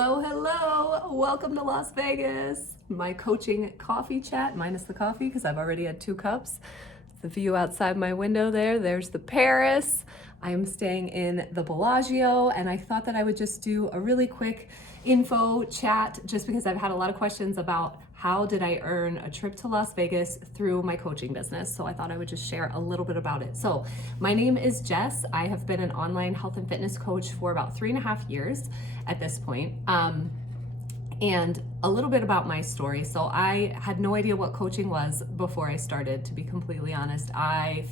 Hello, hello. Welcome to Las Vegas. My coaching coffee chat, minus the coffee because I've already had 2 cups. The view outside my window there's the Paris. I am staying in the Bellagio, and I thought that I would just do a really quick info chat just because I've had a lot of questions about how did I earn a trip to Las Vegas through my coaching business. So I thought I would just share a little bit about it. So my name is Jess. I have been an online health and fitness coach for about 3.5 years at this point. And a little bit about my story. So I had no idea what coaching was before I started, to be completely honest.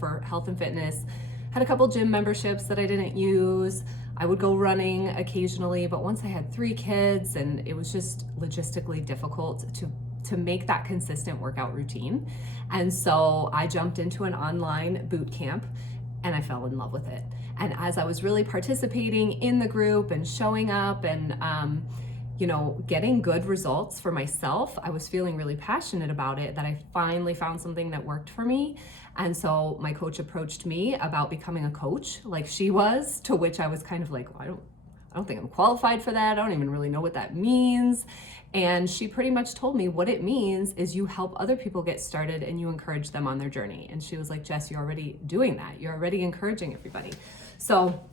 For health and fitness, had a couple gym memberships that I didn't use. I would go running occasionally, but once I had 3 kids and it was just logistically difficult to make that consistent workout routine. And so I jumped into an online boot camp and I fell in love with it. And as I was really participating in the group and showing up and getting good results for myself, I was feeling really passionate about it, that I finally found something that worked for me. And so my coach approached me about becoming a coach like she was, to which I was kind of like, well, I don't think I'm qualified for that. I don't even really know what that means. And she pretty much told me what it means is you help other people get started and you encourage them on their journey. And she was like, Jess, you're already doing that. You're already encouraging everybody. So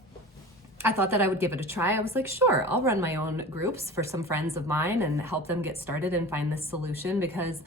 I thought that I would give it a try. I was like, sure, I'll run my own groups for some friends of mine and help them get started and find this solution, because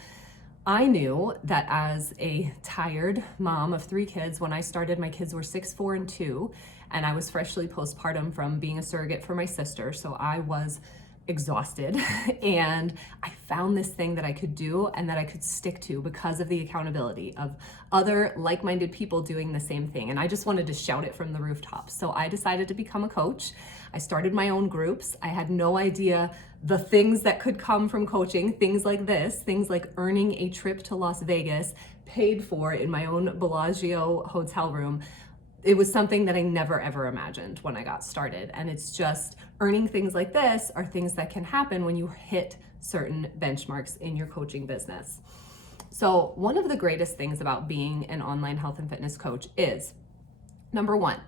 I knew that as a tired mom of 3 kids, when I started, my kids were 6, 4, and 2, and I was freshly postpartum from being a surrogate for my sister. So I was exhausted and I found this thing that I could do and that I could stick to because of the accountability of other like-minded people doing the same thing. And I just wanted to shout it from the rooftops. So I decided to become a coach. I started my own groups. I had no idea the things that could come from coaching, things like this, things like earning a trip to Las Vegas paid for in my own Bellagio hotel room. It was something that I never ever imagined when I got started. And it's just earning things like this are things that can happen when you hit certain benchmarks in your coaching business. So one of the greatest things about being an online health and fitness coach is, number 1,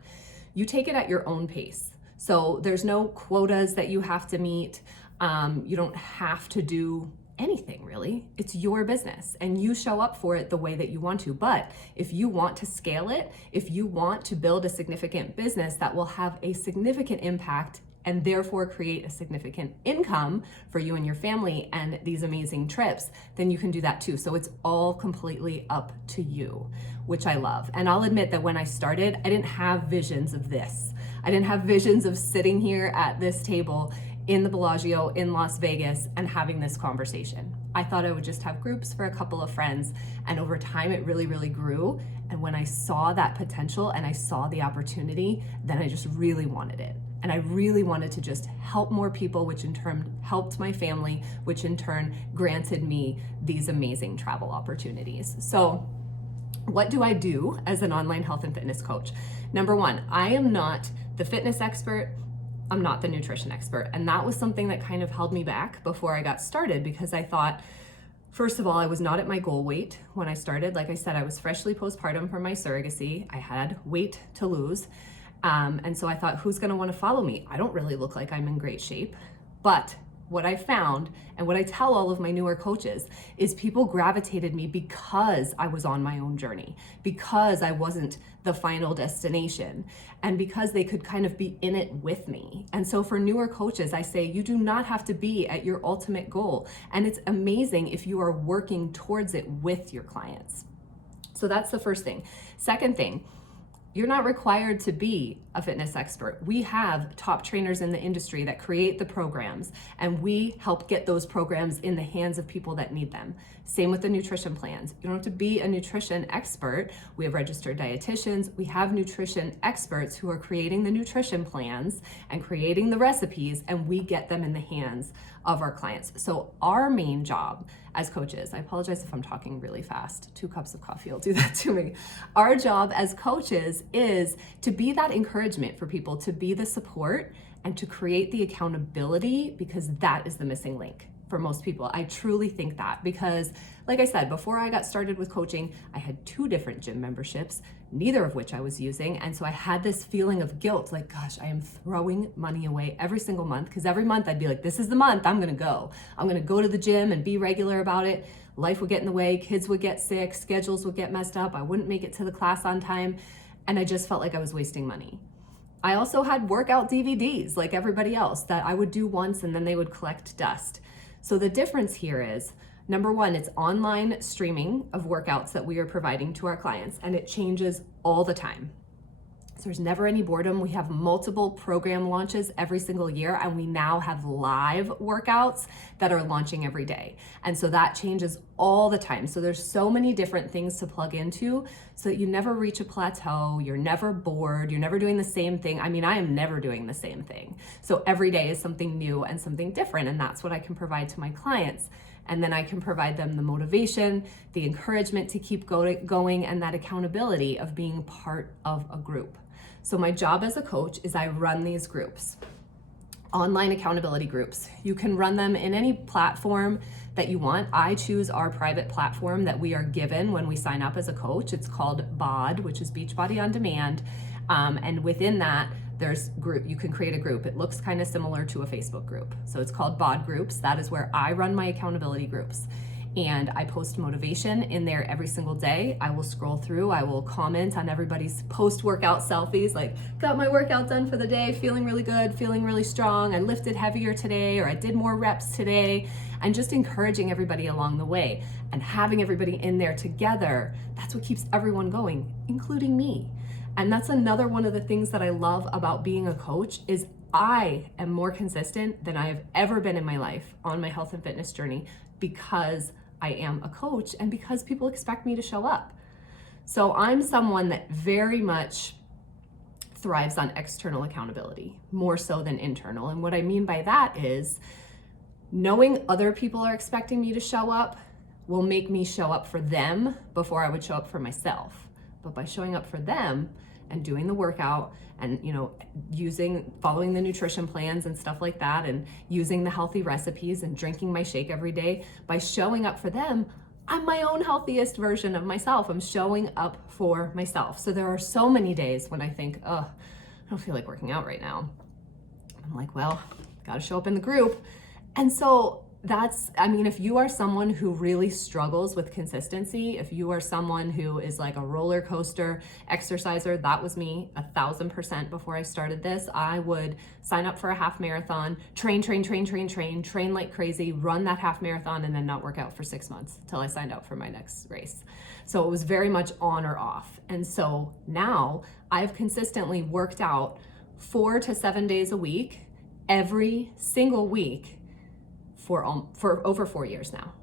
you take it at your own pace. So there's no quotas that you have to meet. You don't have to do anything really. It's your business and you show up for it the way that you want to. But if you want to scale it, if you want to build a significant business that will have a significant impact and therefore create a significant income for you and your family and these amazing trips, then you can do that too. So it's all completely up to you, which I love. And I'll admit that when I started, I didn't have visions of this. I didn't have visions of sitting here at this table in the Bellagio in Las Vegas and having this conversation. I thought I would just have groups for a couple of friends, and over time it really, really grew. And when I saw that potential and I saw the opportunity, then I just really wanted it. And I really wanted to just help more people, which in turn helped my family, which in turn granted me these amazing travel opportunities. So what do I do as an online health and fitness coach? Number 1, I am not the fitness expert. I'm not the nutrition expert. And that was something that kind of held me back before I got started, because I thought, first of all, I was not at my goal weight when I started. Like I said, I was freshly postpartum from my surrogacy. I had weight to lose. And so I thought, who's gonna wanna follow me? I don't really look like I'm in great shape. But what I found, and what I tell all of my newer coaches, is people gravitated me because I was on my own journey, because I wasn't the final destination, and because they could kind of be in it with me. And so for newer coaches, I say, you do not have to be at your ultimate goal. And it's amazing if you are working towards it with your clients. So that's the first thing. Second thing, you're not required to be a fitness expert. We have top trainers in the industry that create the programs, and we help get those programs in the hands of people that need them. Same with the nutrition plans. You don't have to be a nutrition expert. We have registered dietitians. We have nutrition experts who are creating the nutrition plans and creating the recipes, and we get them in the hands of our clients. So our main job as coaches, I apologize if I'm talking really fast. 2 cups of coffee will do that to me. Our job as coaches is to be that encouragement for people, to be the support and to create the accountability, because that is the missing link. for most people. I truly think that because, like I said, before I got started with coaching, I had 2 different gym memberships, neither of which I was using. And so I had this feeling of guilt, like, gosh, I am throwing money away every single month. Because every month I'd be like, this is the month I'm gonna go. I'm gonna go to the gym and be regular about it. Life would get in the way, kids would get sick, schedules would get messed up, I wouldn't make it to the class on time, and I just felt like I was wasting money. I also had workout DVDs like everybody else that I would do once and then they would collect dust. So the difference here is, number one, it's online streaming of workouts that we are providing to our clients, and it changes all the time. So there's never any boredom. We have multiple program launches every single year, and we now have live workouts that are launching every day. And so that changes all the time. So there's so many different things to plug into so that you never reach a plateau, you're never bored, you're never doing the same thing. I mean, I am never doing the same thing. So every day is something new and something different, and that's what I can provide to my clients. And then I can provide them the motivation, the encouragement to keep going, and that accountability of being part of a group. So my job as a coach is I run these groups, online accountability groups. You can run them in any platform that you want. I choose our private platform that we are given when we sign up as a coach. It's called BOD, which is Beachbody On Demand. And within that, there's group, you can create a group. It looks kind of similar to a Facebook group. So it's called BOD groups. That is where I run my accountability groups. And I post motivation in there every single day. I will scroll through, I will comment on everybody's post-workout selfies, like, got my workout done for the day, feeling really good, feeling really strong, I lifted heavier today, or I did more reps today, and just encouraging everybody along the way. And having everybody in there together, that's what keeps everyone going, including me. And that's another one of the things that I love about being a coach is I am more consistent than I have ever been in my life on my health and fitness journey because I am a coach and because people expect me to show up. So I'm someone that very much thrives on external accountability, more so than internal. And what I mean by that is knowing other people are expecting me to show up will make me show up for them before I would show up for myself. But by showing up for them and doing the workout and, following the nutrition plans and stuff like that, and using the healthy recipes and drinking my shake every day, by showing up for them, I'm my own healthiest version of myself. I'm showing up for myself. So there are so many days when I think, I don't feel like working out right now. I'm like, well, gotta show up in the group. And so if you are someone who really struggles with consistency, if you are someone who is like a roller coaster exerciser, that was me 1,000% before I started this. I would sign up for a half marathon, train like crazy, run that half marathon, and then not work out for 6 months till I signed up for my next race. So it was very much on or off. And so now I've consistently worked out 4 to 7 days a week, every single week, for over 4 years now,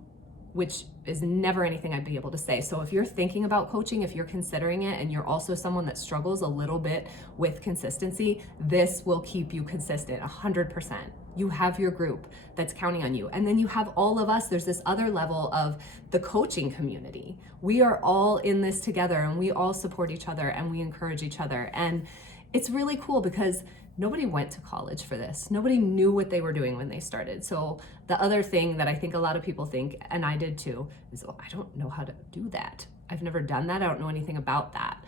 which is never anything I'd be able to say. So if you're thinking about coaching, if you're considering it, and you're also someone that struggles a little bit with consistency, this will keep you consistent 100%. You have your group that's counting on you. And then you have all of us. There's this other level of the coaching community. We are all in this together, and we all support each other, and we encourage each other. And it's really cool because nobody went to college for this. Nobody knew what they were doing when they started. So the other thing that I think a lot of people think, and I did too, is, I don't know how to do that. I've never done that. I don't know anything about that.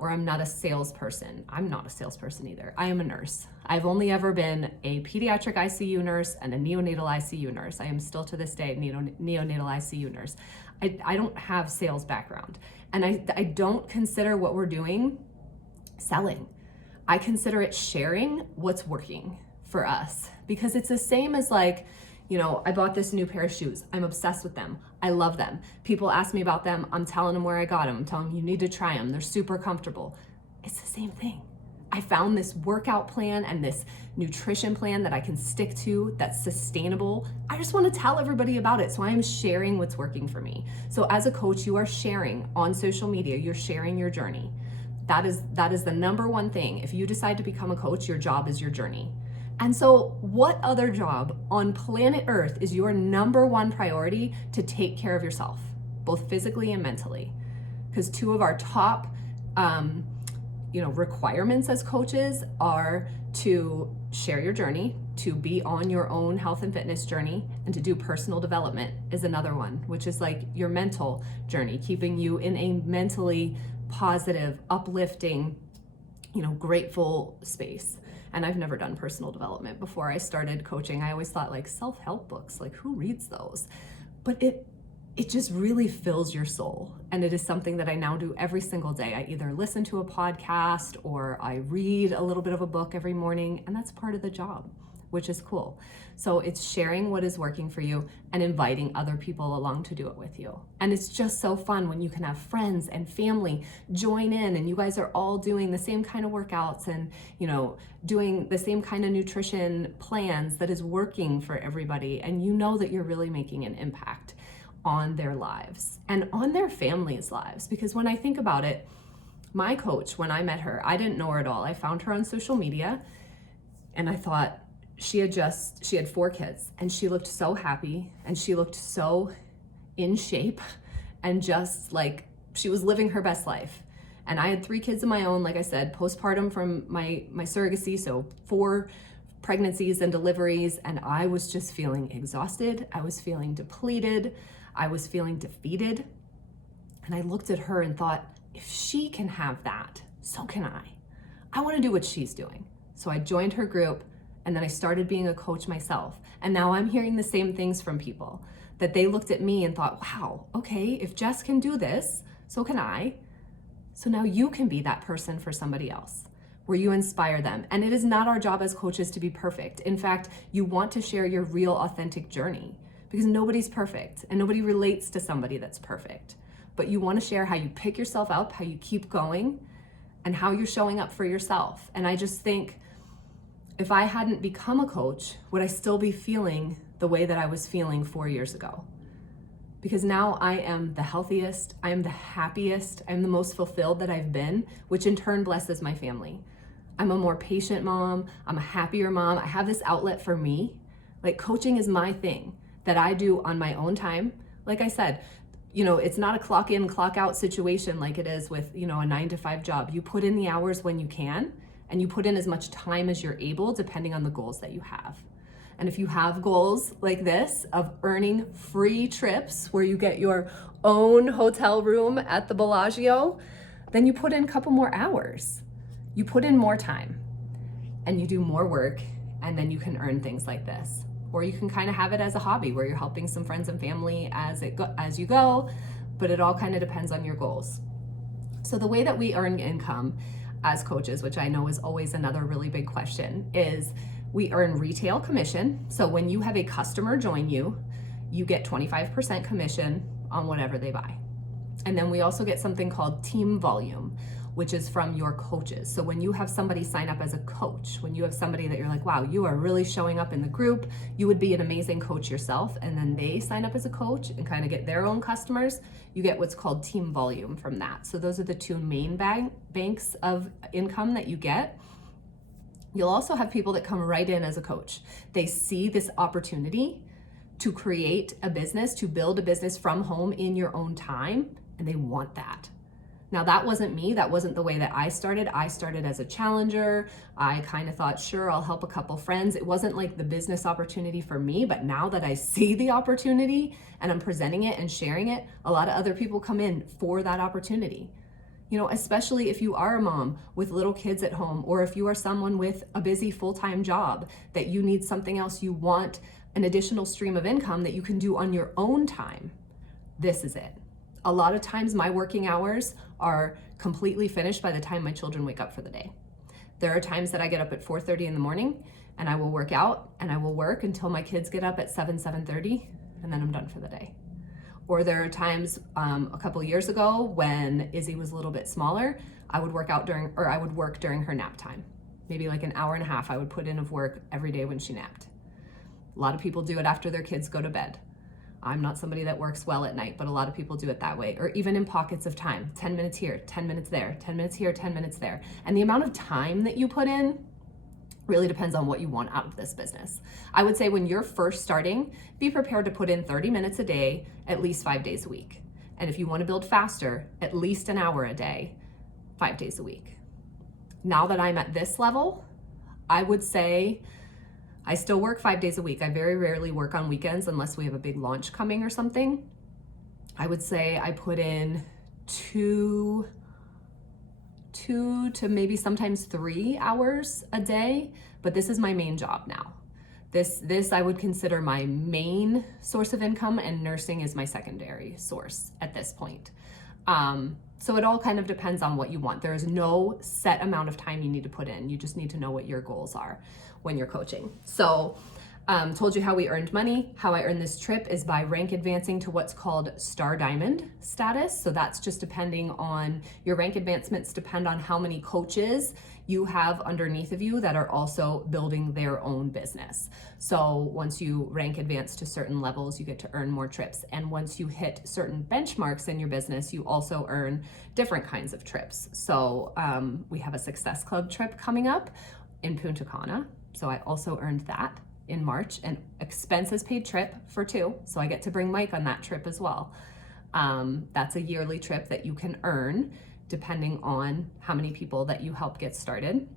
Or I'm not a salesperson. I'm not a salesperson either. I am a nurse. I've only ever been a pediatric ICU nurse and a neonatal ICU nurse. I am still to this day a neonatal ICU nurse. I don't have sales background. And I don't consider what we're doing selling. I consider it sharing what's working for us, because it's the same as I bought this new pair of shoes. I'm obsessed with them. I love them. People ask me about them. I'm telling them where I got them. I'm telling them you need to try them. They're super comfortable. It's the same thing. I found this workout plan and this nutrition plan that I can stick to that's sustainable. I just want to tell everybody about it. So I am sharing what's working for me. So as a coach, you are sharing on social media. You're sharing your journey. That is the number one thing. If you decide to become a coach, your job is your journey. And so what other job on planet Earth is your number one priority to take care of yourself, both physically and mentally? Because 2 of our top requirements as coaches are to share your journey to be on your own health and fitness journey, and to do personal development is another one, which is like your mental journey, keeping you in a mentally positive, uplifting, grateful space. And I've never done personal development before I started coaching. I always thought like self-help books, like who reads those? But it just really fills your soul. And it is something that I now do every single day. I either listen to a podcast or I read a little bit of a book every morning, and that's part of the job, which is cool. So it's sharing what is working for you and inviting other people along to do it with you. And it's just so fun when you can have friends and family join in, and you guys are all doing the same kind of workouts and, doing the same kind of nutrition plans that is working for everybody. And you know that you're really making an impact on their lives and on their families' lives. Because when I think about it, my coach, when I met her, I didn't know her at all. I found her on social media and I thought she had 4 kids, and she looked so happy and she looked so in shape and just like she was living her best life. And I had 3 kids of my own, like I said, postpartum from my surrogacy, so 4 pregnancies and deliveries, and I was just feeling exhausted. I was feeling depleted. I was feeling defeated. And I looked at her and thought, if she can have that, so can I. I want to do what she's doing. So I joined her group, and then I started being a coach myself. And now I'm hearing the same things from people, that they looked at me and thought, wow, okay, if Jess can do this, so can I. So now you can be that person for somebody else, where you inspire them. And it is not our job as coaches to be perfect. In fact, you want to share your real, authentic journey, because nobody's perfect and nobody relates to somebody that's perfect. But you want to share how you pick yourself up, how you keep going, and how you're showing up for yourself. And I just think, if I hadn't become a coach, would I still be feeling the way that I was feeling 4 years ago? Because now I am the healthiest, I am the happiest, I'm the most fulfilled that I've been, which in turn blesses my family. I'm a more patient mom, I'm a happier mom, I have this outlet for me. Like, coaching is my thing that I do on my own time. Like I said, it's not a clock in, clock out situation like it is with, a 9-to-5 job. You put in the hours when you can, and you put in as much time as you're able, depending on the goals that you have. And if you have goals like this of earning free trips where you get your own hotel room at the Bellagio, then you put in a couple more hours. You put in more time and you do more work, and then you can earn things like this. Or you can kind of have it as a hobby where you're helping some friends and family as you go, but it all kind of depends on your goals. So the way that we earn income as coaches, which I know is always another really big question, is we earn retail commission. So when you have a customer join you, you get 25% commission on whatever they buy. And then we also get something called team volume, which is from your coaches. So when you have somebody sign up as a coach, when you have somebody that you're like, wow, you are really showing up in the group, you would be an amazing coach yourself, and then they sign up as a coach and kind of get their own customers, you get what's called team volume from that. So those are the 2 main banks of income that you get. You'll also have people that come right in as a coach. They see this opportunity to create a business, to build a business from home in your own time, and they want that. Now, that wasn't me. That wasn't the way that I started. I started as a challenger. I kind of thought, sure, I'll help a couple friends. It wasn't like the business opportunity for me, but now that I see the opportunity and I'm presenting it and sharing it, a lot of other people come in for that opportunity. Especially if you are a mom with little kids at home, or if you are someone with a busy full-time job that you need something else, you want an additional stream of income that you can do on your own time. This is it. A lot of times my working hours are completely finished by the time my children wake up for the day. There are times that I get up at 4:30 in the morning and I will work out and I will work until my kids get up at 7:30, and then I'm done for the day. Or there are times a couple years ago when Izzy was a little bit smaller, I would work during her nap time. Maybe like an hour and a half I would put in of work every day when she napped. A lot of people do it after their kids go to bed. I'm not somebody that works well at night, but a lot of people do it that way, or even in pockets of time, 10 minutes here, 10 minutes there, 10 minutes here, 10 minutes there. And the amount of time that you put in really depends on what you want out of this business. I would say when you're first starting, be prepared to put in 30 minutes a day, at least 5 days a week. And if you want to build faster, at least an hour a day, 5 days a week. Now that I'm at this level, I would say I still work 5 days a week. I very rarely work on weekends unless we have a big launch coming or something. I would say I put in two to maybe sometimes 3 hours a day, but this is my main job now. This I would consider my main source of income, and nursing is my secondary source at this point. So it all kind of depends on what you want. There is no set amount of time you need to put in. You just need to know what your goals are when you're coaching. So told you how we earned money. How I earned this trip is by rank advancing to what's called Star Diamond status. So that's just depending on your rank advancements, depend on how many coaches you have underneath of you that are also building their own business. So once you rank advance to certain levels, you get to earn more trips. And once you hit certain benchmarks in your business, you also earn different kinds of trips. So we have a Success Club trip coming up in Punta Cana. So I also earned that in March, an expenses paid trip for 2. So I get to bring Mike on that trip as well. That's a yearly trip that you can earn depending on how many people that you help get started.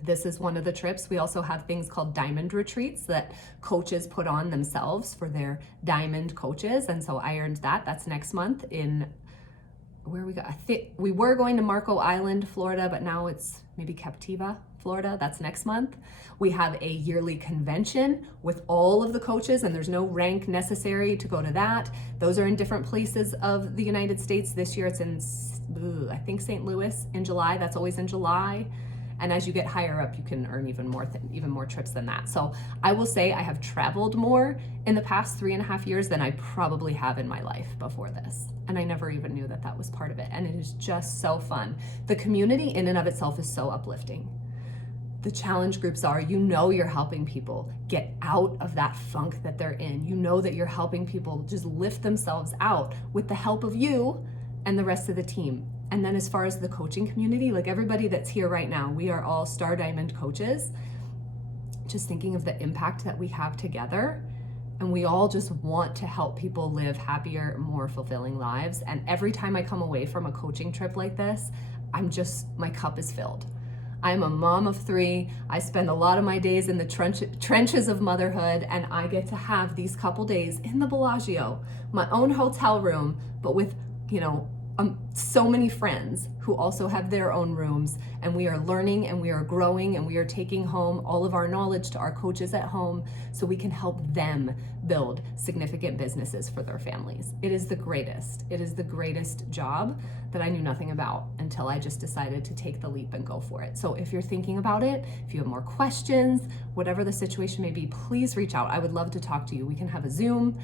This is one of the trips. We also have things called diamond retreats that coaches put on themselves for their diamond coaches. And so I earned that. That's next month in, where we go? I think we were going to Marco Island, Florida, but now it's maybe Captiva, Florida. That's next month. We have a yearly convention with all of the coaches, and there's no rank necessary to go to that. Those are in different places of the United States. This year it's in, I think, St. Louis in July. That's always in July. And as you get higher up, you can earn even more trips than that. So I will say I have traveled more in the past 3.5 years than I probably have in my life before this. And I never even knew that that was part of it. And it is just so fun. The community in and of itself is so uplifting. The challenge groups are, you know, you're helping people get out of that funk that they're in. You know that you're helping people just lift themselves out with the help of you and the rest of the team. And then as far as the coaching community, like everybody that's here right now, we are all Star Diamond coaches. Just thinking of the impact that we have together. And we all just want to help people live happier, more fulfilling lives. And every time I come away from a coaching trip like this, my cup is filled. I'm a mom of 3. I spend a lot of my days in the trenches of motherhood, and I get to have these couple days in the Bellagio, my own hotel room, but with, so many friends who also have their own rooms, and we are learning and we are growing and we are taking home all of our knowledge to our coaches at home so we can help them build significant businesses for their families. It is the greatest. It is the greatest job that I knew nothing about until I just decided to take the leap and go for it. So if you're thinking about it, if you have more questions, whatever the situation may be, please reach out. I would love to talk to you. We can have a Zoom,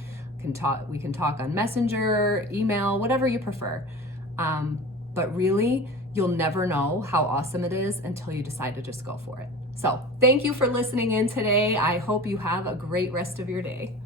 we can talk on Messenger, email, whatever you prefer. But really, you'll never know how awesome it is until you decide to just go for it. So thank you for listening in today. I hope you have a great rest of your day.